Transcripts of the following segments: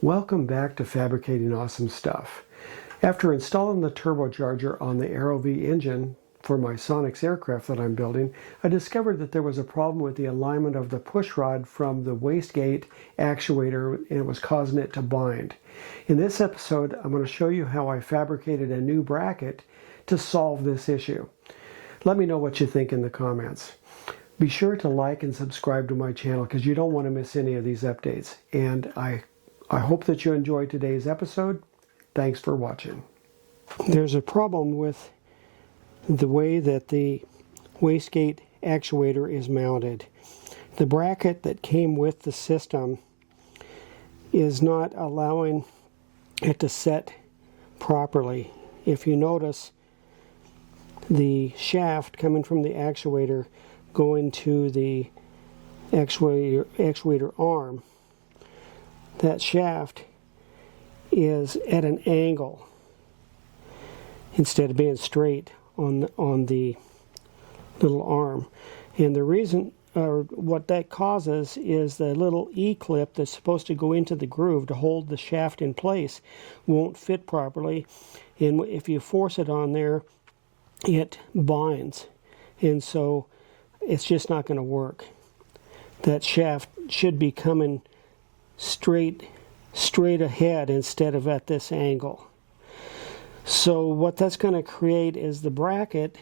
Welcome back to Fabricating Awesome Stuff. After installing the turbocharger on the ROV engine for my Sonex aircraft that I'm building, I discovered that there was a problem with the alignment of the push rod from the wastegate actuator, and it was causing it to bind. In this episode, I'm going to show you how I fabricated a new bracket to solve this issue. Let me know what you think in the comments. Be sure to like and subscribe to my channel because you don't want to miss any of these updates. And I hope that you enjoyed today's episode. Thanks for watching. There's a problem with the way that the wastegate actuator is mounted. The bracket that came with the system is not allowing it to set properly. If you notice, the shaft coming from the actuator going to the actuator arm, that shaft is at an angle instead of being straight on the little arm. And the reason, or what that causes, is the little E-clip that's supposed to go into the groove to hold the shaft in place won't fit properly, and if you force it on there, it binds, and so it's just not going to work. That shaft should be coming straight ahead instead of at this angle. So what that's going to create is the bracket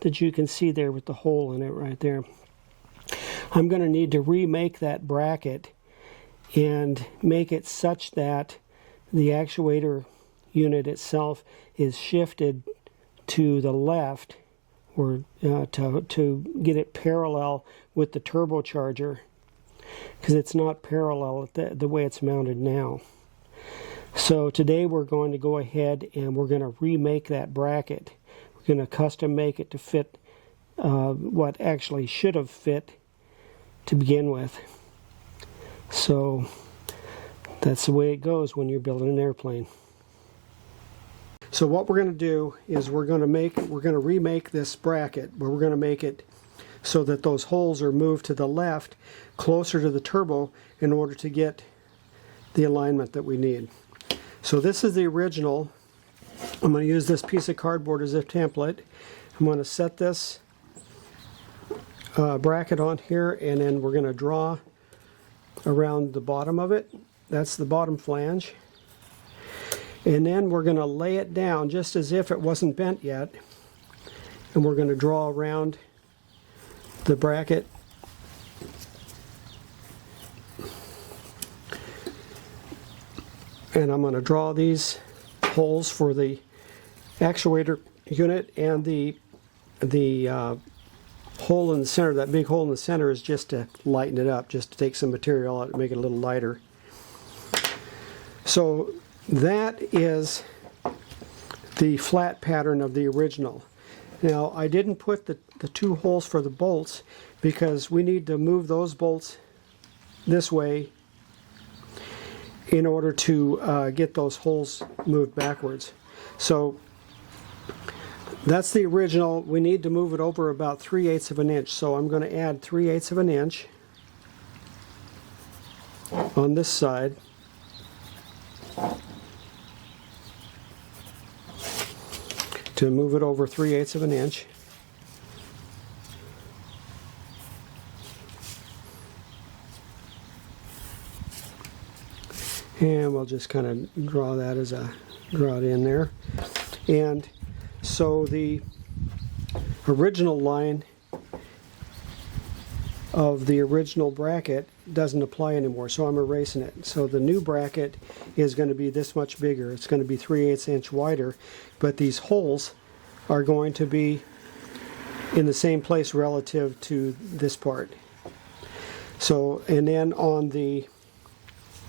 that you can see there with the hole in it right there. I'm going to need to remake that bracket and make it such that the actuator unit itself is shifted to the left, or to get it parallel with the turbocharger, because it's not parallel the way it's mounted now. So today we're going to go ahead and we're going to remake that bracket. We're going to custom make it to fit what actually should have fit to begin with. So that's the way it goes when you're building an airplane. So what we're going to do is we're going to remake this bracket, but we're going to make it so that those holes are moved to the left, closer to the turbo, in order to get the alignment that we need. So this is the original. I'm going to use this piece of cardboard as a template. I'm going to set this bracket on here, and then we're going to draw around the bottom of it. That's the bottom flange. And then we're going to lay it down just as if it wasn't bent yet, and we're going to draw around the bracket. And I'm going to draw these holes for the actuator unit, and the hole in the center, that big hole in the center, is just to lighten it up, just to take some material out and make it a little lighter. So that is the flat pattern of the original. Now, I didn't put the two holes for the bolts because we need to move those bolts this way in order to get those holes moved backwards. So that's the original. We need to move it over about 3/8 of an inch. So I'm going to add 3/8 of an inch on this side. To move it over 3/8 of an inch. And we'll just kind of draw that as a draw it in there. And so the original line of the original bracket doesn't apply anymore, so I'm erasing it. So the new bracket is going to be this much bigger. It's going to be 3/8 inch wider, but these holes are going to be in the same place relative to this part. So, and then on the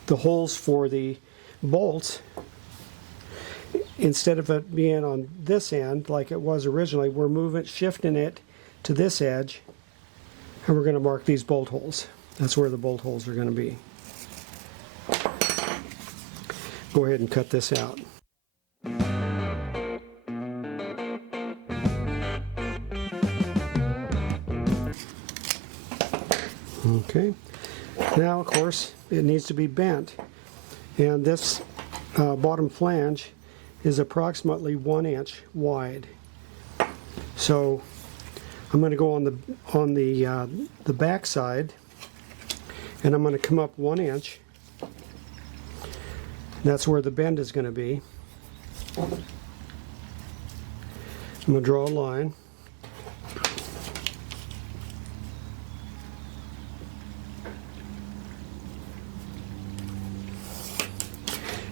holes for the bolts, instead of it being on this end like it was originally, we're shifting it to this edge, and we're going to mark these bolt holes. That's where the bolt holes are going to be. Go ahead and cut this out. Okay, now of course it needs to be bent. And this bottom flange is approximately 1 inch wide. So I'm going to go on the back side, and I'm going to come up 1 inch. That's where the bend is going to be. I'm going to draw a line.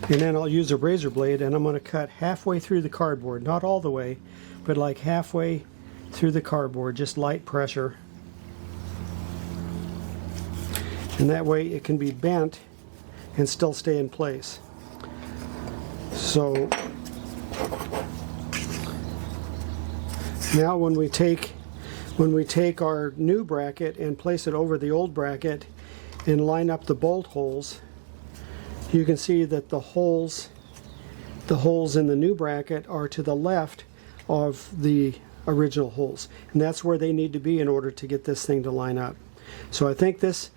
And then I'll use a razor blade, and I'm going to cut halfway through the cardboard. Not all the way, but like halfway through the cardboard, just light pressure. And that way it can be bent and still stay in place. So now when we take our new bracket and place it over the old bracket and line up the bolt holes, you can see that the holes in the new bracket are to the left of the original holes, and that's where they need to be in order to get this thing to line up. So I think this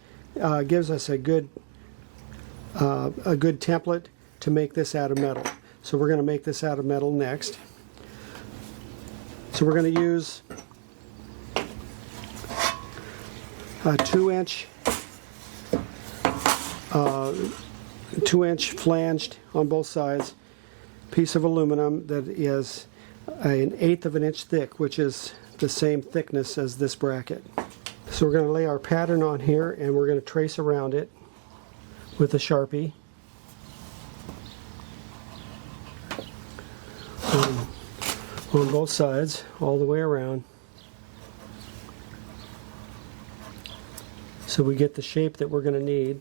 gives us a good template to make this out of metal. So we're going to make this out of metal next. So we're going to use a 2-inch flanged on both sides piece of aluminum that is 1/8 of an inch thick, which is the same thickness as this bracket. So we're going to lay our pattern on here, and we're going to trace around it with a Sharpie. On both sides, all the way around, so we get the shape that we're going to need.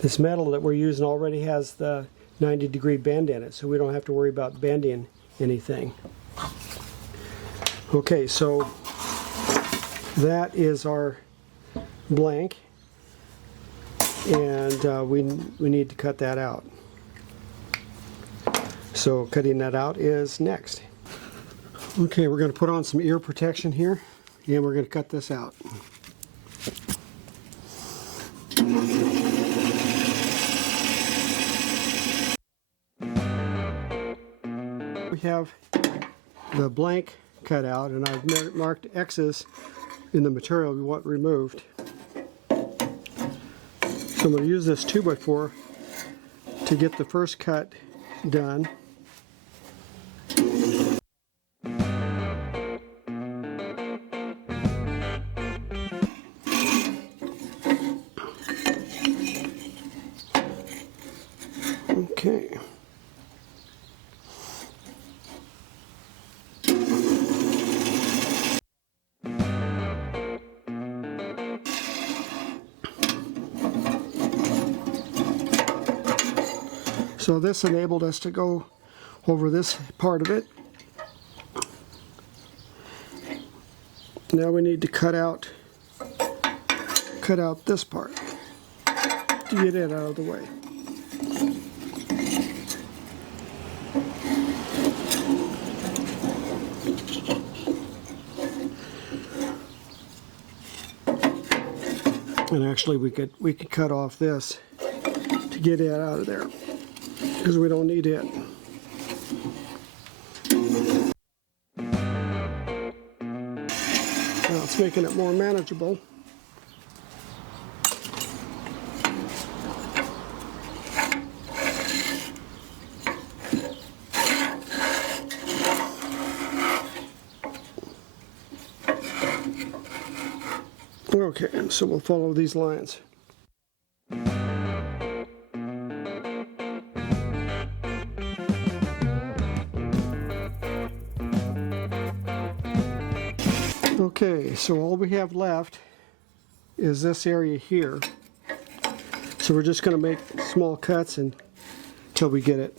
This metal that we're using already has the 90-degree bend in it, so we don't have to worry about bending anything. Okay, so that is our blank, and we need to cut that out. So cutting that out is next. Okay, we're going to put on some ear protection here, and we're going to cut this out. We have the blank cut out, and I've marked X's in the material we want removed. So I'm going to use this 2x4 to get the first cut done. Okay. So this enabled us to go over this part of it. Now we need to cut out this part to get it out of the way. And actually we could cut off this to get it out of there, because we don't need it. Now it's making it more manageable. Okay, so we'll follow these lines. Okay, so all we have left is this area here. So we're just going to make small cuts until we get it.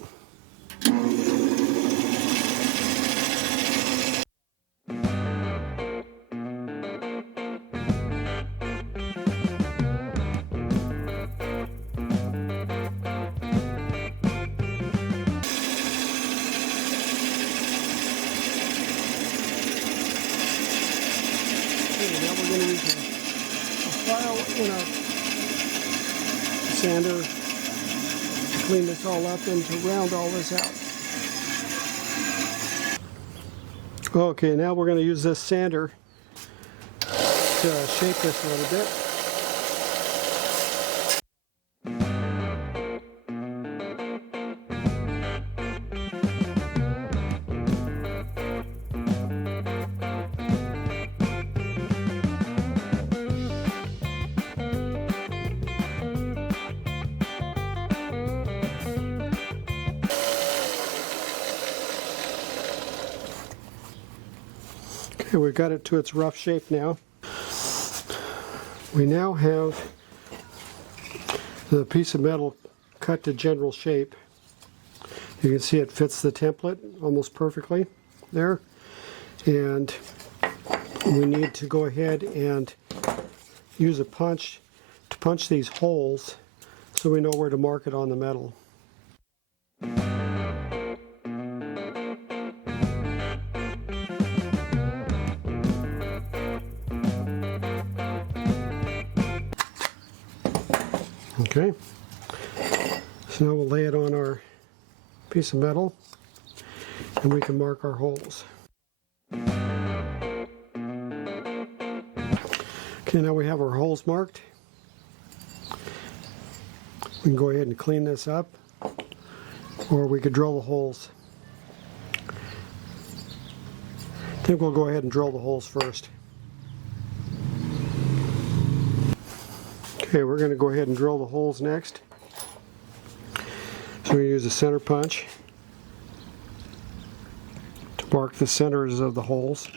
Now we're going to use file in a sander to clean this all up and to round all this out. Okay, now we're going to use this sander to shape this a little bit. Okay, we've got it to its rough shape now. We now have the piece of metal cut to general shape. You can see it fits the template almost perfectly there. And we need to go ahead and use a punch to punch these holes so we know where to mark it on the metal. Okay, so now we'll lay it on our piece of metal and we can mark our holes. Okay, now we have our holes marked. We can go ahead and clean this up, or we could drill the holes. I think we'll go ahead and drill the holes first. Okay, we're going to go ahead and drill the holes next. So we use a center punch to mark the centers of the holes.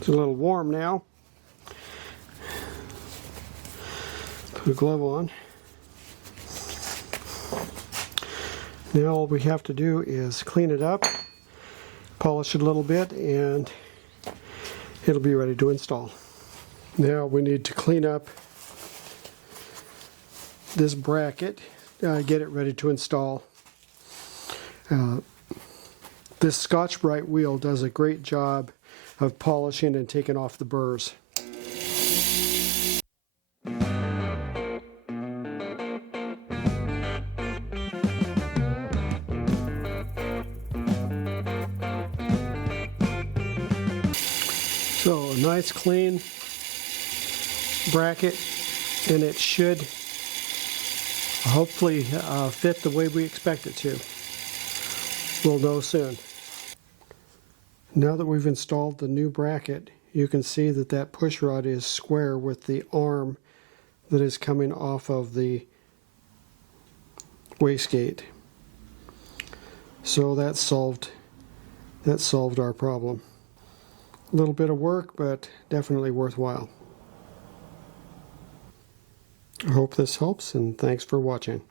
It's a little warm now. Put a glove on. Now all we have to do is clean it up, polish it a little bit, and it'll be ready to install. Now we need to clean up this bracket, get it ready to install. This Scotch-Brite wheel does a great job of polishing and taking off the burrs. So a nice clean bracket, and it should hopefully fit the way we expect it to. We'll know soon. Now that we've installed the new bracket, you can see that that push rod is square with the arm that is coming off of the wastegate. So that solved our problem. A little bit of work, but definitely worthwhile. I hope this helps, and thanks for watching.